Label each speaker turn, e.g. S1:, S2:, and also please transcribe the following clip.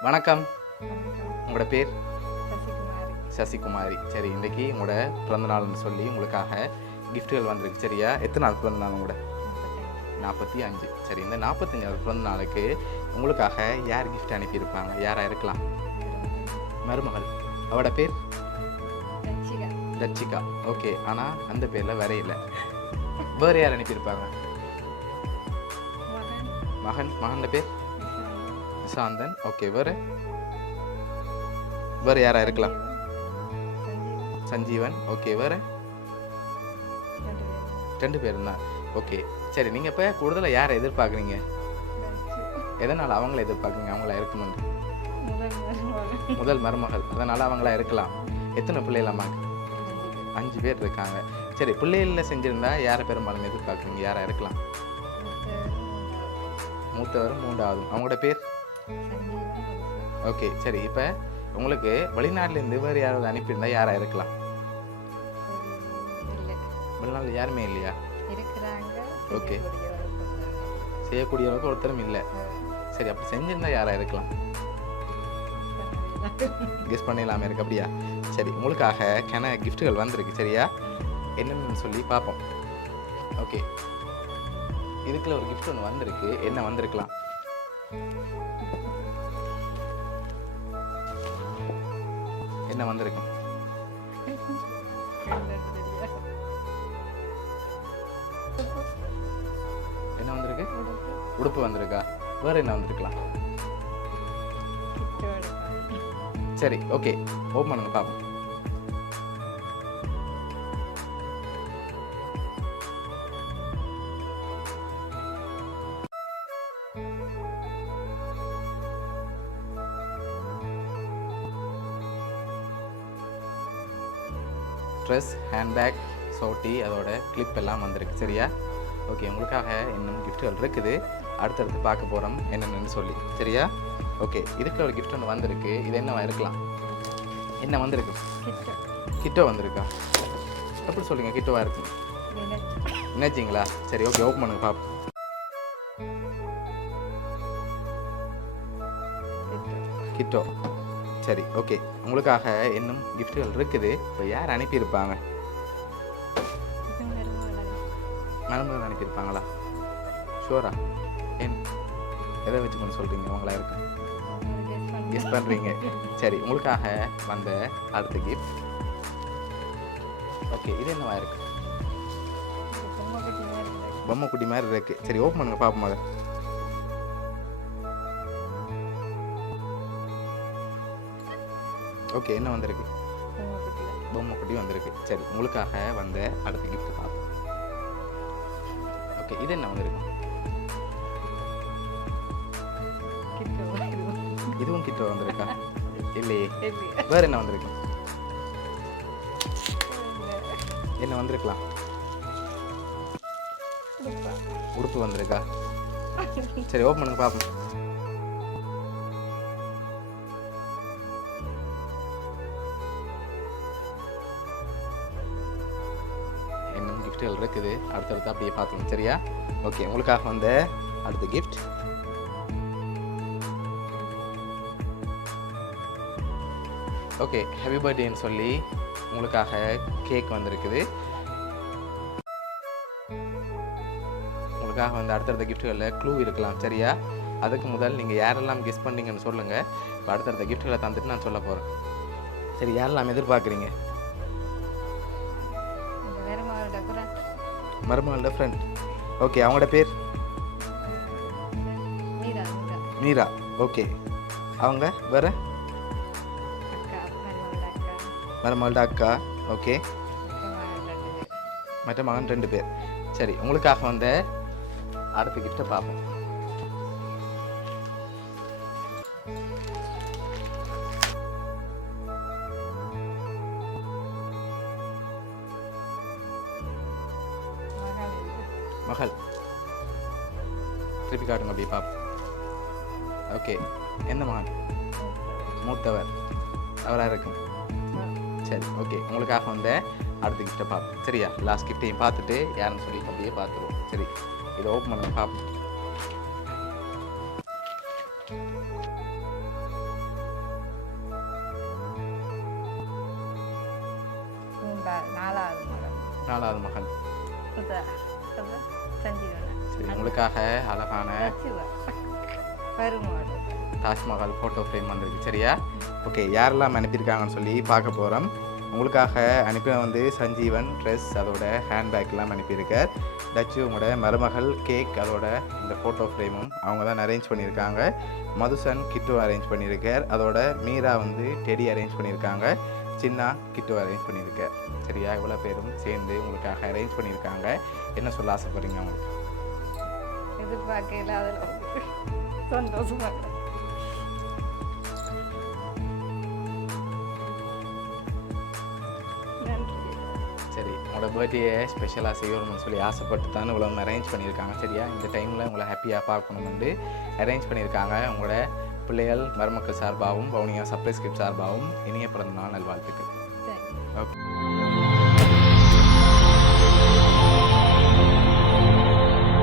S1: வணக்கம். உங்களோட பேர்?
S2: சசிகுமாரி.
S1: சரி இன்றைக்கி உங்களோட பிறந்த நாள்னு சொல்லி உங்களுக்காக கிஃப்ட்டுகள் வந்திருக்கு. சரியா? எத்தனை நாள் பிறந்த நாள் உங்களோட? நாற்பத்தி அஞ்சு. சரி இந்த நாற்பத்தஞ்சாவது பிறந்த நாளுக்கு உங்களுக்காக யார் கிஃப்ட் அனுப்பியிருப்பாங்க? யாராக இருக்கலாம்? மருமகள். அவட பேர்?
S2: ரட்சிகா
S1: ஓகே. ஆனால் அந்த பேரில் வரையில வேறு யார் அனுப்பியிருப்பாங்க?
S2: மகன்.
S1: மகன். பேர்? சாந்தன். ஓகே வேறு வேறு யாராக இருக்கலாம்?
S2: சஞ்சீவன்,
S1: ஓகே வேறு
S2: ரெண்டு பேரும்.
S1: தான். ஓகே சரி நீங்கள் இப்போ கூடுதலாக யாரை எதிர்பார்க்குறீங்க? எதனால் அவங்கள எதிர்பார்க்குறீங்க? அவங்களா இருக்கணும்னு
S2: முதல்
S1: மருமகள். அதனால் அவங்களா இருக்கலாம். எத்தனை பிள்ளைகள் அஞ்சு பேர் இருக்காங்க. சரி பிள்ளைகளில் செஞ்சுருந்தா யாரை பெரும்பாலும் எதிர்பார்க்குறீங்க? யாராக இருக்கலாம்?
S2: மூன்றாவது.
S1: மூத்தவரும் மூன்றாவதும் அவங்களோட பேர்? ஓகே சரி இப்போ உங்களுக்கு வெளிநாட்டிலேருந்து வேறு யாராவது அனுப்பியிருந்தா யாராக இருக்கலாம். வெளிநாட்டில் யாருமே இல்லையா?
S2: இருக்கிறாங்க.
S1: Okay.
S2: செய்யக்கூடியவர்கள் கொஞ்சம்
S1: செய்யக்கூடிய அளவுக்கு ஒருத்தரும் இல்லை. சரி அப்படி செஞ்சிருந்தா யாராக இருக்கலாம். கெஸ் பண்ணிடலாமே இருக்கு அப்படியா? சரி உங்களுக்காக கன கிஃப்ட்டுகள் வந்திருக்கு சரியா? என்னென்னு சொல்லி பார்ப்போம். ஓகே. இதுக்குள்ள ஒரு gift ஒன்று வந்திருக்கு. என்ன வந்திருக்கலாம்? என்ன வந்திருக்கும். என்ன வந்திருக்கு?
S2: உடுப்பு,
S1: வந்திருக்கா? வேற என்ன வந்திருக்கலாம். சரி ஓகே ஓப்பன் பண்ணுங்க பார்ப்போம் ட்ரெஸ் ஹேண்ட்பேக் சோட்டி அதோட கிளிப் எல்லாம் வந்திருக்கு சரியா? ஓகே உங்களுக்காக இன்னும் கிஃப்ட்டுகள் இருக்குது. அடுத்தடுத்து பார்க்க போகிறோம் என்னென்னு சொல்லி சரியா? ஓகே இதுக்குள்ள ஒரு கிஃப்ட் ஒன்று வந்திருக்கு. இது என்னவா இருக்கலாம்? என்ன வந்திருக்கு?
S2: கிட்டோ.
S1: வந்திருக்கா? எப்படி சொல்லுங்க கிட்டோவாக இருக்கு நினைச்சிங்களா சரி ஓகே ஓப்பன் பண்ணுங்க பாப்போம்.
S2: கிட்டோ.
S1: சரி ஓகே உங்களுக்காக இன்னும் கிஃப்ட்டுகள் இருக்குது. இப்போ யார் அனுப்பியிருப்பாங்க?
S2: இது
S1: அனுப்பியிருப்பாங்களா? ஷோரா ஏன்? எதை வச்சு கொண்டு சொல்கிறீங்க அவங்களா இருக்கு
S2: கிஃப்ட்
S1: கெஸ் பண்ணுறீங்க சரி உங்களுக்காக வந்த அடுத்த கிஃப்ட் ஓகே இது என்னவா இருக்கு?
S2: பொம்மை குட்டி மாதிரி
S1: இருக்குது சரி ஓப்பன் பண்ணுங்க பார்ப்போம் அதை ஓகே என்ன வந்திருக்கு?
S2: பொம்மை குட்டி
S1: வந்திருக்கு. சரி உங்களுக்காக வந்த அடுத்த கிஃப்ட் பார்ப்போம். ஓகே இது என்ன வந்திருக்கு? இதுவும் கிட்ட வந்திருக்கா? இல்லையே? வேற என்ன வந்திருக்கு. என்ன வந்திருக்கலாம்.
S2: உடுப்பு.
S1: வந்திருக்கா? சரி ஓப்பன் பண்ணுங்க பார்ப்போம். கிஃப்ட்டுகள் இருக்குது. அடுத்தடுத்து அப்படியே பார்த்துங்க சரியா? ஓகே உங்களுக்காக வந்த அடுத்த கிஃப்ட் ஓகே ஹாப்பி பர்த்டேன்னு சொல்லி உங்களுக்காக கேக் வந்திருக்குது. உங்களுக்காக வந்து அடுத்தடுத்த கிஃப்ட்டுகளில் க்ளூ இருக்கலாம். சரியா? அதுக்கு முதல் நீங்கள் யாரெல்லாம் கெஸ் பண்ணீங்கன்னு சொல்லுங்கள் இப்போ அடுத்தடுத்த கிஃப்ட்டுகளை தந்துட்டு நான் சொல்ல போகிறேன் சரி யாரெல்லாம் எதிர்பார்க்குறீங்க?
S2: மருமகளோட
S1: ஃப்ரெண்ட் ஓகே அவங்களோட பேர்?
S2: மீரா
S1: ஓகே அவங்க வேற?
S2: மருமகளோட அக்கா.
S1: ஓகே மற்ற மகன் ரெண்டு பேர். சரி உங்களுக்காக வந்த அடுத்த கிஃப்ட்டை பார்ப்போம் மகள் திருப்பி காட்டுங்க அப்படி பாப். ஓகே என்ன மகன்? மூத்தவர். அவராக இருக்கும் சரி ஓகே உங்களுக்காக வந்த அடுத்த கிஃப்ட்டை பார்ப்போம் சரியா? லாஸ்ட் கிஃப்ட்டையும் பார்த்துட்டு யாருன்னு சொல்லி அப்படியே பார்த்துருவோம். சரி. இதை ஓப்பன் பண்ணுங்க பார்ப்போம் நாலாவது மகன்.
S2: நாலாவது மகன்.
S1: சரி உங்களுக்காக அழகான தாஜ்மஹால் ஃபோட்டோ ஃப்ரேம் வந்திருக்கு. சரியா? ஓகே யாரெல்லாம் அனுப்பியிருக்காங்கன்னு சொல்லி பார்க்க போகிறோம் உங்களுக்காக அனுப்பின வந்து சஞ்சீவன் ட்ரெஸ் அதோட ஹேண்ட்பேக்லாம் அனுப்பியிருக்கார். டச்சு உங்களோட மருமகள் கேக் அதோட இந்த ஃபோட்டோ ஃப்ரேமும் அவங்க தான் அரேஞ்ச் பண்ணியிருக்காங்க. மதுசன் கிட்டு அரேஞ்ச் பண்ணியிருக்கார். அதோட மீரா வந்து டெடி அரேஞ்ச் பண்ணியிருக்காங்க. சின்னா கிட்டு அரேஞ்ச் பண்ணியிருக்கார் சரியா? இவ்வளோ பேரும் சேர்ந்து உங்களுக்காக அரேஞ்ச் பண்ணியிருக்காங்க. என்ன சொல்ல ஆசைப்படுறீங்க உங்களுக்கு
S2: எதிர்பார்க்கல அதில் சந்தோஷமா இருக்கு. நன்றி.
S1: சரி உங்களோட பர்த்டே ஸ்பெஷலாக செய்யணும்னு சொல்லி ஆசைப்பட்டு தான் இவ்வளோ அரேஞ்ச் பண்ணியிருக்காங்க. சரியா? இந்த டைமில் உங்களை ஹாப்பியாக பார்க்கணும்னு அரேஞ்ச் பண்ணியிருக்காங்க. உங்களோட பிள்ளைகள் மருமக்கள் சார்பாகவும் வவுனியா சப்ளை ஸ்கிரிப்ட் சார்பாகவும் இனிய பிறந்த நாள் நல்வாழ்த்துக்கள்.